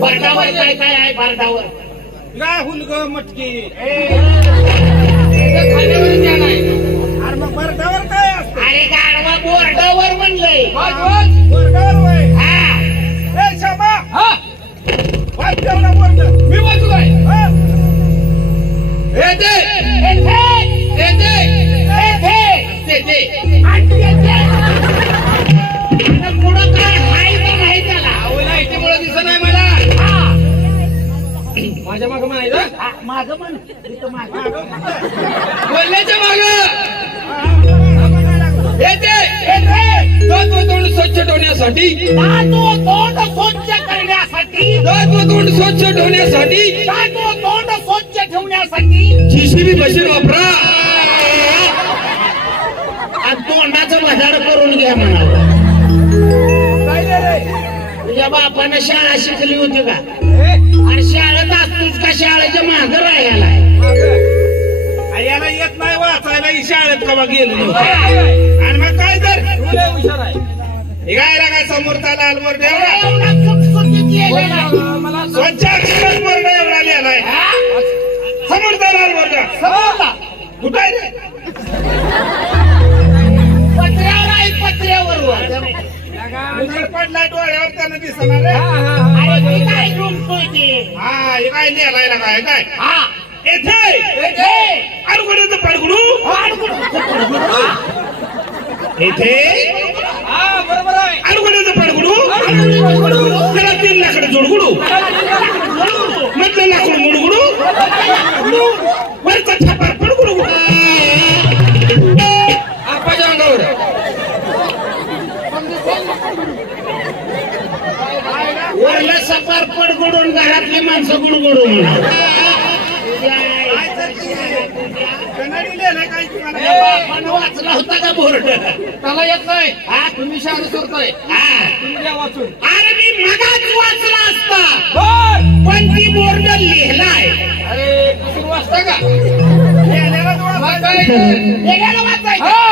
बर्डावर काय काय आहे बर्डावर? काय हुलग मटकी. खाण्यावर ज्ञान आहे. अरे मग बरडावर काय असतं? अरे गाडवा बोर्डावर म्हणलंय. बरडावर वय हा. ए शाबा. हा वाच तेवढा बोर्ड. मी वाचू काय? हा. येते. येथे, येते. येथे. येते. माझ्या मागं हा, म्हण. इथं माझं. बोलण्याच्या माग. येते. दात तोंड स्वच्छ ठेवण्यासाठी. दात तोंड स्वच्छ करण्यासाठी. दात तोंड स्वच्छ ठेवण्यासाठी. दात तोंड स्वच्छ ठेवण्यासाठी. जीसीबी मशीन वापरा. आणि तोंडाचं भदाड करून घ्या म्हणावं. तुझ्या बापानं शाळा शिकली होती का? अरे शाळेत असतोच का? शाळेच्या मागं राहायला. याला येत नाही वाचायला ही शाळेत कवा गेलो. आणि मग काय तर? काय समोरचा लाल बोर्ड एवढा स्वच्छ अक्षरात बोर्ड एवढा लिहिलाय? समोरचा लाल समजला? कुठं आहे उजेड पडलाय डोळ्यावर त्यानं दिसणार अरे मी काय झुमतोय ते हा हे काय हे काय हा. येथे येथे हा बरोबर आहे. अडकुड्याचं पडकुडू त्याला तीन लाकडं जोडकुडू मधलं लाकूड मुडकुडू वरचा छापा वरलं सपार पडगडून घरातली माणसं गुडगुडून. वाचला होता का बोर्ड? त्याला येत नाही. हा? तुम्ही शाळेत हा. वाचून. अरे मी मगाच वाचला असता. बर पण ती बोर्ड लिहिलाय. अरे कुसूर वाचता का? लिहिलेलं वाचायचं.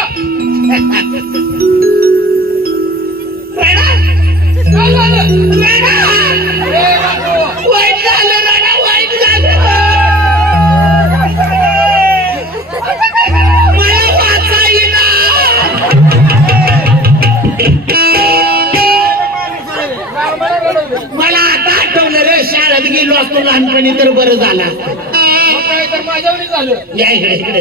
मला आता आठवलं रे शाळेत गेलो असतो लहानपणी तर बरं झालं या इकडे इकडे.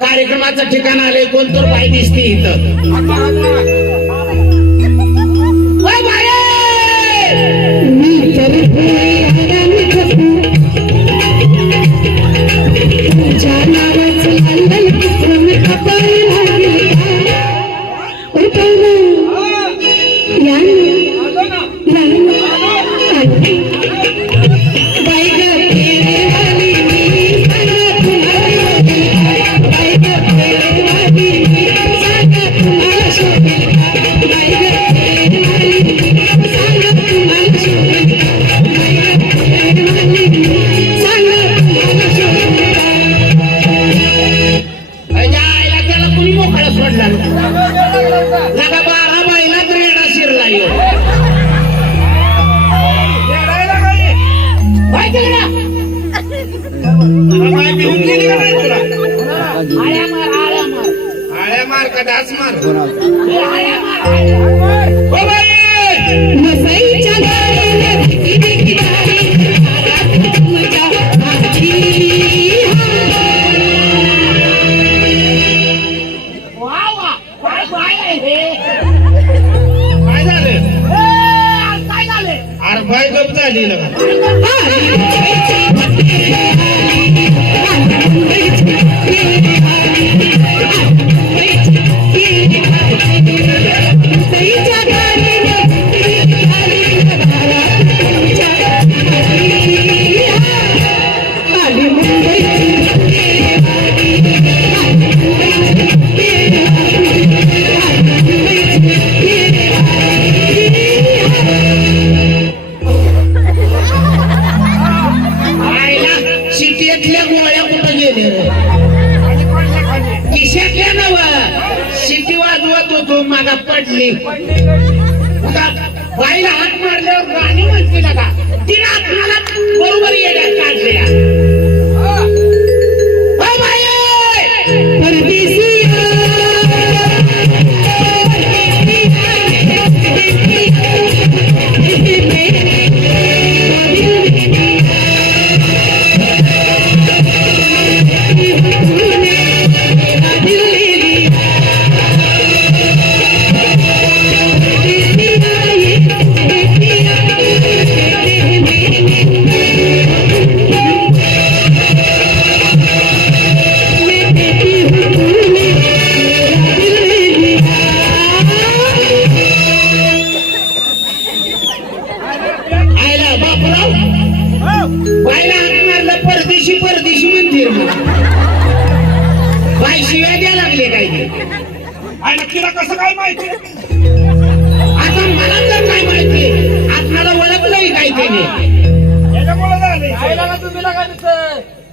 कार्यक्रमाचं ठिकाण आले कोण तर बाई दिसते इथं? म्हटली बाईला हात मारल्यावर गाणी म्हटली ना का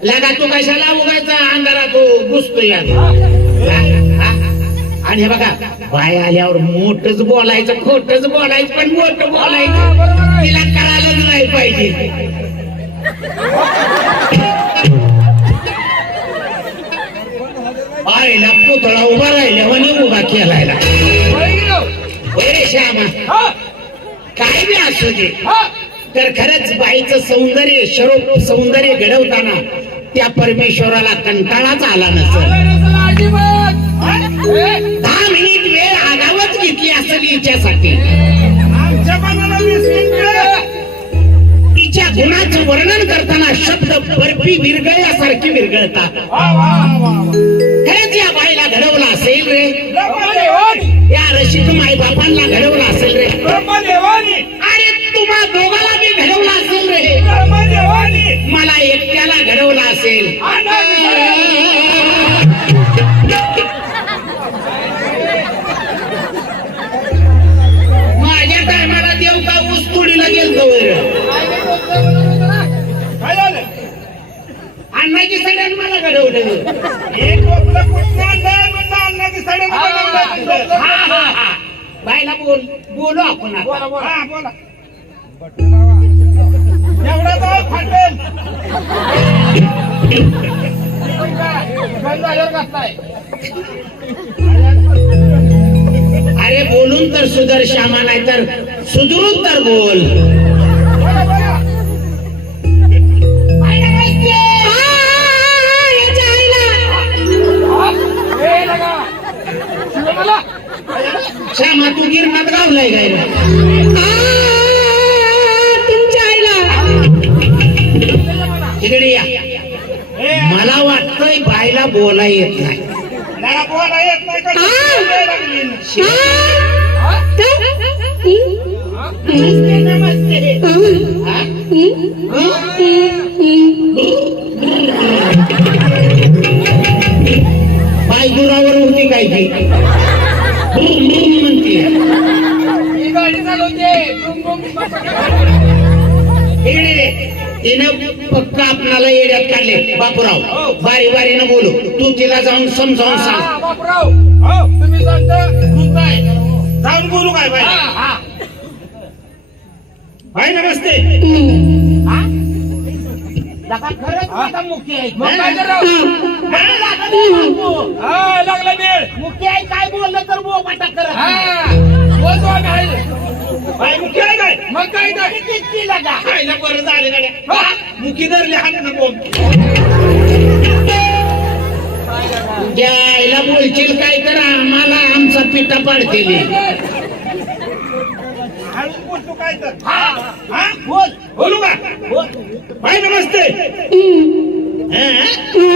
लगा तू कशाला उगायचा अंधारात घुसतो या आणि हे बघा बाय आल्यावर मोठच बोलायचं खोटच बोलायचं पण मोठं बोलायचं. तिला कळालंच नाही पाहिजे. आईला पुतळा उभा राहिल्या म्हणे उभा केलायला? अरे श्यामा. काय बी असू दे. तर खरंच बाईचं सौंदर्य स्वरूप सौंदर्य घडवताना त्या परमेश्वराला कंटाळाच आला नसेल. दहा मिनिट वेळ आगावच घेतली असेल हिच्यासाठी. तिच्या गुणाचं वर्णन करताना शब्द बर्फी विरगळल्यासारखी विरगळतात. खरंच या बाईला घडवलं असेल रे? या रसिक माईबापांना घडवलं असेल रे? अरे तुम्हा दोघाला बी घडवलं असेल रे? मला असेल माझ्या टायमाला देव का ऊस तोडीला गेलतो अण्णाची सगळ्यांनी मला घडवलं एक बायला बोल बोलू आपण आता. बोला, बोला. हा, बोला. एवढा जाऊ फाटेल. अरे बोलून तर सुधर श्यामा नाही तर सुधरून तर बोल. श्यामा तू गिरणात गावलाय रे? तिकडे या मला वाटतंय बायला बोला येत नाही मला बोला येत नाही का? बोलायला लागली. हा? नमस्ते हा? बाय दुरावर होती काय ती म्हणते ही गाडी चालवते. बुम, बुम, बस. इकडे रे. तिनं पक्का आपणाला येड्यात काढले बापूराव बारी बारीनं बोलू तू तिला जाऊन समजावून सांग बापराव. हो, तुम्ही सांगता. जाऊन बोलू काय बाई. बाई नमस्ते हा? लका खरंच माझा मुख्य आहे मग काय करावं? मला लागलं नाही बापू. हा, लागला वेळ. मुख्य आहे काय बोललं तर बोबाटा करत हा. नाही. बोलतो आम्ही आहे. आहे काय मग काय लगा? खायला बरं झालं गाड्या. हा? मुखी धरली हात ना बोल द्यायला बोलशील काय तर आम्हाला आमचा पिठा पाडतील. बोलतो काय तर. हा हा? बोल. बोलू का? बोल. बाई नमस्ते. हा? हा?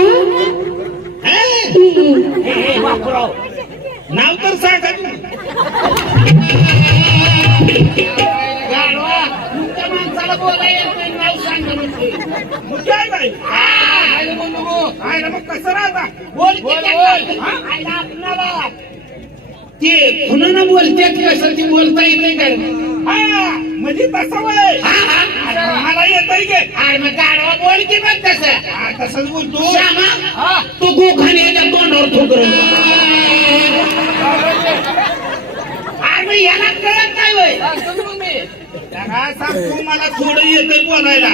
हे, हे, नाव तर सांगा मग कसं राहता बोल बोल, आपणाला. ते बोलतात कसं ती बोलता येते काय म्हणजे तसं वय मला गे अरे मग गाढवा बोल की मग तसं तसंच बोलतो श्यामा तू गोखाण्याच्या तोंडावर ठोकर अरे याला कळत नाही वय काय सांगतो मला थोडं येतंय बोलायला.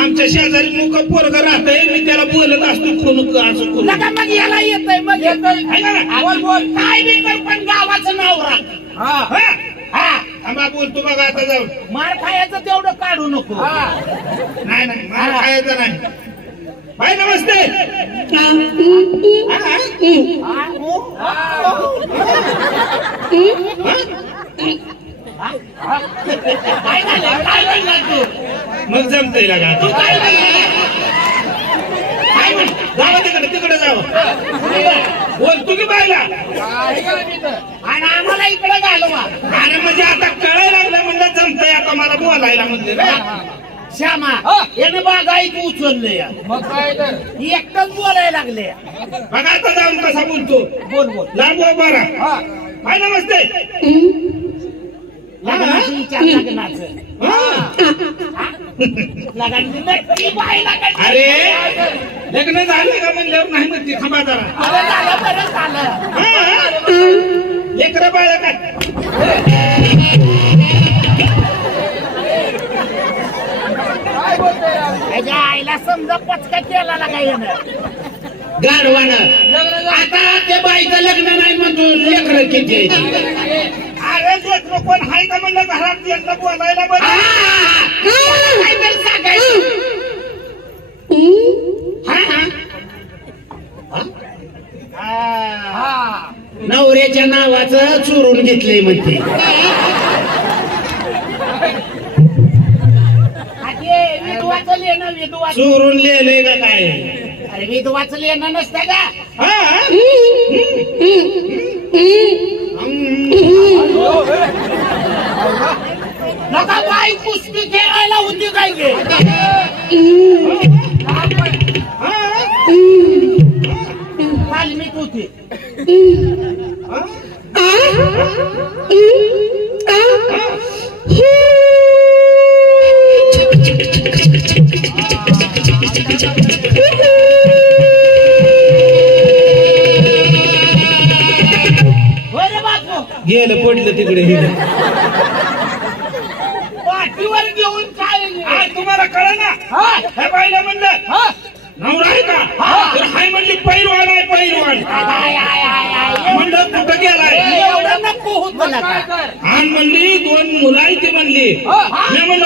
आमच्या शेजारी मुख पोरग राहतंय मी त्याला बोलत असतो कोण असं नका मग याला येतंय मग येतंय. बोल बोल. काय बी कर पण गावाचं नाव राख. हा. हा. थांबा बोलतो बघा आता जाऊन. मार खायचं तेवढं काढू नको. नाही नाही मला खायचं नाही. बाय नमस्ते. हा, हा झालं काय म्हणला तू मग जमतंय लागा तू काय काय जावा तिकडे तिकडे जावं. बोलतो की बायला? आणि आम्हाला इकडे घालवा. अरे म्हणजे आता कळायला लागलं म्हणलं जमतंय आता मला बोलायला म्हणले रे श्यामा यानं बागाईत उचलले काय एकटंच बोलायला लागले बघा आता जाऊन कसा बोलतो. बोल बोल. लांब हो बरा. बाय नमस्ते. अरे लग्न झालं का म्हणल्यावर नाही म्हणते थांबा जरा. लेकरं बाळ काय आईला समजा पचका केला काय गाडवानं आता ते बाईचं लग्न नाही म्हणतो लेकरं किती अरे लेकरं कोण हाय का म्हणलं घरात लेकरं बोलायला काहीतरी सांगायचं नवऱ्याच्या नावाचं चोरून घेतलंय म्हणते. चोरून लिहिलंय का काय? अरे विधवाचं लेणं नसतं का? हा? नका बाई कुस्ती खेळायला होती काय गे. हा? तालमीत होती. गेलं पडलं तिकडे. हे पाठीवर घेऊन काय? आज तुम्हाला कळ ना? बाईला म्हणलं? नवरा आहे का? तर हाय म्हणली पैलवान आहे पैलवान. म्हणलं कुठं गेलाय? एवढं नको होत काय आणि म्हणली दोन मुलं आहे ती म्हणली. मी म्हणलं